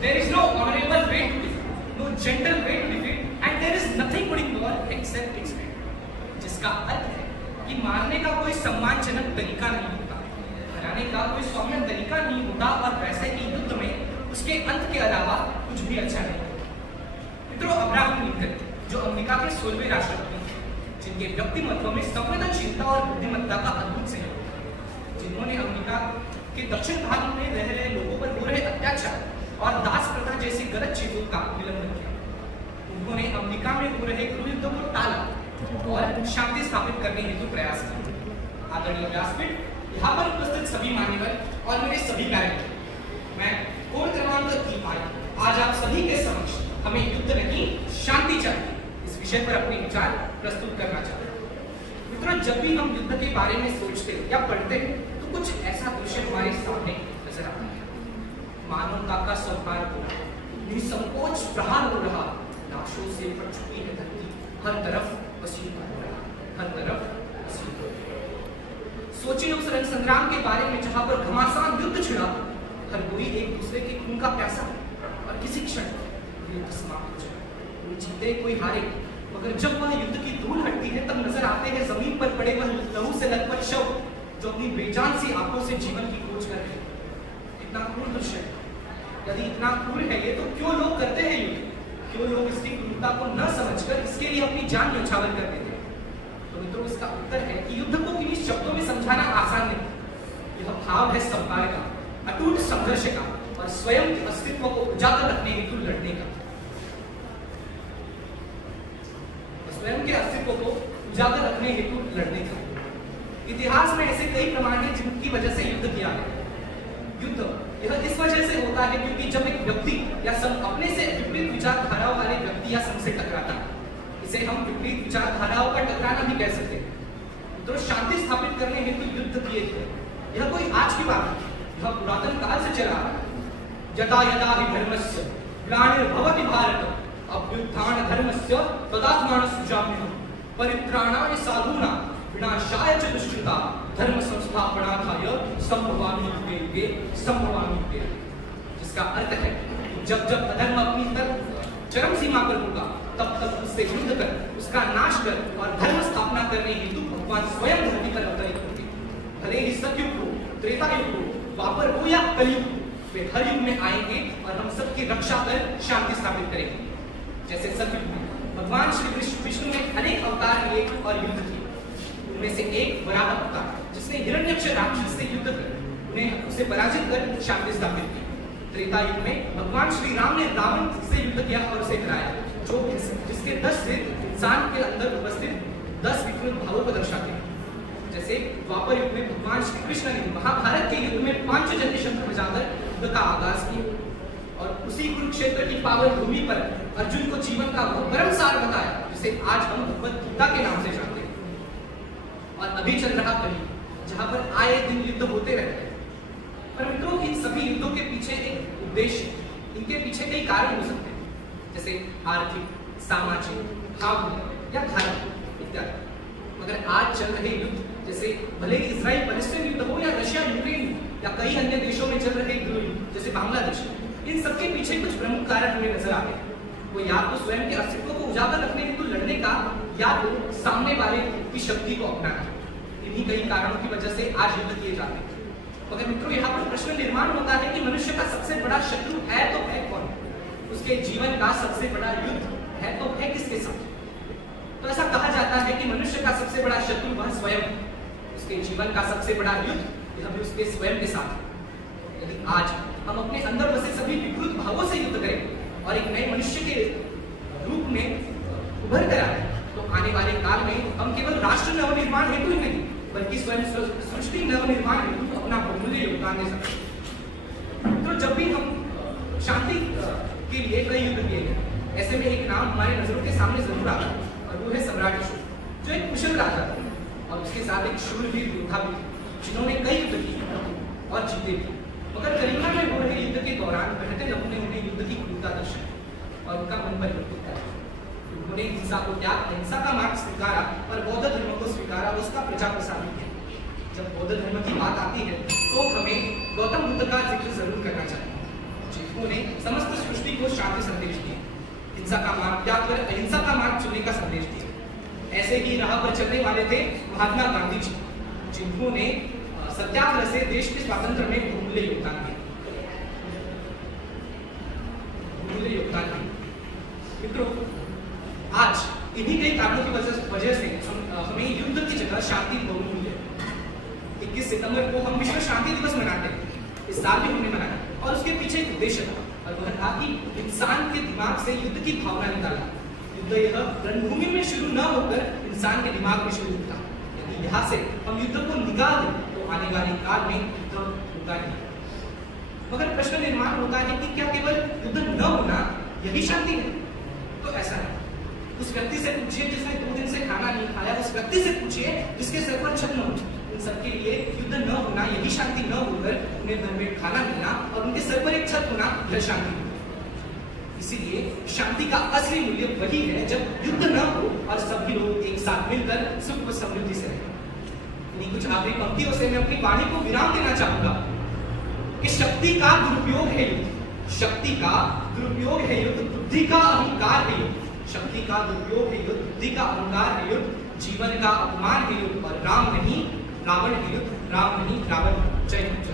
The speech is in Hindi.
There is no honorable way to defeat, no gentle way to defeat, and there is nothing good in war except its end. जिसका अर्थ है कि मारने का कोई सम्मानजनक तरीका नहीं होता, हराने का कोई सौम्य तरीका नहीं होता, और वैसे ही युद्ध में उसके अंत के अलावा कुछ भी अच्छा नहीं। मित्रों, अब्राहम लिंकन जो अमेरिका के 16वें राष्ट्रपति थे, जिनके व्यक्तिमत्व में संवेदनशीलता और बुद्धिमत्ता का अद्भुत संयोग, जिन्होंने अमेरिका के दक्षिण भाग में रह रहे लोगों पर हो रहे अत्याचार और दास प्रथा जैसी गलत चीजों का निलंबन किया। उन्होंने अमेरिका में हो रहे क्रूर युद्धों को टाला और शांति स्थापित करने हेतु प्रयास किया। आदरणीय व्यासपीठ, यहाँ पर उपस्थित सभी मान्यवर और मेरे सभी कार्यकर्ता, मैं कोड क्रमांक 3 आज आप सभी के समक्ष हमें युद्ध नहीं शांति चाहिए इस विषय पर अपने विचार प्रस्तुत करना चाहते हैं। मित्रों, जब भी हम युद्ध के बारे में सोचते या पढ़ते हैं तो कुछ ऐसा दृश्य हमारे सामने नजर आता है। मानवता का संहार हो रहा, निसंकोच प्रहार हो रहा, लाशों से भर चुकी है धरती, हर तरफ पसीना हो रहा, हर तरफ पसीना हो रहा। सोचिए उस रण संग्राम के बारे में जहां पर घमासान युद्ध छिड़ा, हर कोई एक दूसरे के खून का प्यासा है और किसी क्षण युद्ध समाप्त हो जाए, कोई जीते कोई हारे, मगर जब वह युद्ध की धूल हटती है तब नजर आते हैं जमीन पर पड़े वह लहू से लथपथ शव जो अपनी बेजान सी आंखों से जीवन की खोज कर रहे हैं। इतना क्रूर दृश्य है। यदि इतना क्रूर है ये, तो क्यों लोग करते हैं युद्ध? क्यों लोग इसकी क्रूरता को न समझकर इसके लिए अपनी जान न्यौछावर कर देते हैं? तो मित्रों, इसका उत्तर है कि युद्ध को किन्हीं शब्दों में समझाना आसान नहीं। यह भाव है संवार का, अटूट संघर्ष का और स्वयं के अस्तित्व को उजागर रखने हेतु लड़ने का। स्वयं के अस्तित्व को उजागर रखने हेतु लड़ने का। इतिहास में ऐसे कई प्रमाण हैं जिनकी वजह से युद्ध किया गया। युद्ध यह इस वजह से होता है क्योंकि जब एक व्यक्ति या अपने से विपरीत विचारधाराओं वाले व्यक्ति या संघ से टकराता है, इसे हम विपरीत विचारधाराओं का टकराना भी कह सकते हैं। तो शांति स्थापित करने हेतु युद्ध किए गए। यह कोई आज की बात नहीं, यह पुरातन काल से चला आ रहा है। यदा यदा हि धर्मस्य ग्लानिर्भवति भारत अभ्युत्थान धर्मस्य तदात्मानं सृजाम्यहम् परित्राणाय साधूनां विनाशाय च दुष्कृता धर्म संस्थापनार्थाय संभवामि युगे युगे संभवामि युगे। जिसका अर्थ है जब जब अधर्म अपनी चरम सीमा पर होगा तब तक उससे युद्ध कर, उसका नाश कर और धर्म स्थापना करने हेतु भगवान स्वयं धरती पर अवतरित होंगे। भले ही सतयुग हो, त्रेता युग हो, द्वापर हो या कलयुग, वे हर युग में आएंगे और हम सबकी रक्षा कर शांति स्थापित करेंगे। जैसे सतयुग में भगवान श्री विष्णु ने अनेक अवतार लिए और युद्ध किए। उनमें से एक वराह अवतार जिसने हिरण्यक्ष राक्षस से युद्ध कर उसे पराजित कर शांति स्थापित की। त्रेता युग में भगवान श्री राम ने रावण से युद्ध किया और उसे हराया, जो जिसके 10 से इंसान के अंदर उपस्थित 10 विकृत भावों को दर्शाते हैं। जैसे द्वापर युग में भगवान श्री कृष्ण ने महाभारत के युद्ध में पांचजन्य शंख बजाकर युद्ध का आगाज किया और उसी कुरुक्षेत्र की पावन भूमि पर अर्जुन को जीवन का वो परम सार बताया जिसे आज हम भगवद गीता के नाम से जानते हैं। और अभी चल रहा कलयुग जहां पर आए दिन युद्ध होते रहते हैं। पर मित्रों, इन सभी युद्धों के पीछे एक उद्देश्य, इनके पीछे कई कारण हो सकते हैं, जैसे आर्थिक, सामाजिक, भावनात्मक या धार्मिक इत्यादि। मगर आज चल रहे युद्ध, जैसे भले ही इजराइल पैलेस्टाइन युद्ध हो या रशिया यूक्रेन या कई अन्य देशों में चल रहे युद्ध जैसे बांग्लादेश, इन सबके पीछे कुछ प्रमुख कारण हमें नजर आते हैं। वो या तो स्वयं के अस्तित्व को उजागर रखने हेतु लड़ने का, या तो सामने वाले की शक्ति को अपनाना। इन्हीं कई कारणों की वजह से आज युद्ध किए जाते हैं। मगर मित्रों, यहाँ पर प्रश्न निर्माण होता है कि मनुष्य का सबसे बड़ा शत्रु है तो है कौन? उसके जीवन का सबसे बड़ा युद्ध है तो है किसके साथ? तो ऐसा कहा जाता है कि मनुष्य का सबसे बड़ा शत्रु वह स्वयं, उसके जीवन का सबसे बड़ा युद्ध यह भी उसके स्वयं के साथ है। यदि आज हम अपने अंदर बसे सभी विकृत भावों से युद्ध करें और एक नए मनुष्य के रूप में उभर कर आए, तो आने वाले काल में हम केवल राष्ट्र नवनिर्माण हेतु ही नहीं बल्कि स्वयं सृष्टि नवनिर्माण हेतु अपना बहुमूल्य योगदान दे सकते हैं। तो जब भी हम शांति के लिए कई युद्ध किए गए, ऐसे में एक नाम हमारे नजरों के सामने जरूर आता है और वो है सम्राट अशोक, जो एक कुशल राजा थे और उसके साथ एक शूरवीर योद्धा भी थे जिन्होंने कई युद्ध किए और जीते भी। मगर कलिंगा में हो रहे युद्ध के दौरान बहते लहू ने उन्हें युद्ध की क्रूरता दर्शाई और उनका मन परिवर्तित किया। उन्होंने हिंसा को त्याग, अहिंसा का मार्ग स्वीकारा और बौद्ध धर्म को स्वीकारा, उसका प्रचार प्रसार किया। जब बौद्ध धर्म की बात आती है तो हमें गौतम बुद्ध का जिक्र जरूर करना चाहिए, जिन्होंने समस्त शांति संदेश दिए, हिंसा का मार्ग त्याग कर अहिंसा का मार्ग चुनने का संदेश दिया। ऐसे ही राह पर चलने वाले थे महात्मा गांधी जी, जिन्होंने सत्याग्रह से देश के स्वातंत्र में बहुमूल्य योगदान दिया। मित्रों, आज इन्हीं कई कारणों की वजह से हमें युद्ध की जगह शांति बहुमूल्य है। 21 सितंबर को हम विश्व शांति दिवस मनाते हैं, इस साल भी हमने मनाया, और उसके पीछे एक उद्देश्य था, और वह था कि इंसान के दिमाग से युद्ध की भावना निकालना। युद्ध यह रणभूमि में शुरू न होकर इंसान के दिमाग में शुरू होता। यदि यहाँ से हम युद्ध को निकाल दें तो आने वाले काल में युद्ध होगा नहीं। मगर प्रश्न निर्माण होता है कि क्या केवल युद्ध न होना यही शांति है? तो ऐसा है। उस व्यक्ति से पूछिए जिसने 2 दिन से खाना नहीं खाया, उस व्यक्ति से पूछिए जिसके सिर पर छत न हो। उन सबके लिए युद्ध न होना यही शांति न होकर उन्हें घर में खाना मिलना और उनके सिर पर एक छत होना यह शांति है। इसीलिए शांति का असली मूल्य वही है जब युद्ध न हो और सभी लोग एक साथ मिलकर सुख व समृद्धि से रहें। इन्हीं कुछ आखिरी पंक्तियों से मैं अपनी वाणी को विराम देना चाहूंगा कि शक्ति का दुरुपयोग है युद्ध, शक्ति का दुरुपयोग है युद्ध, बुद्धि का अहंकार है युद्ध, शक्ति का दुरुपयोग है युद्ध, बुद्धि का अहंकार है युद्ध, जीवन का अपमान है युद्ध, और राम नहीं रावण है युद्ध, राम नहीं रावण। जय हिंद।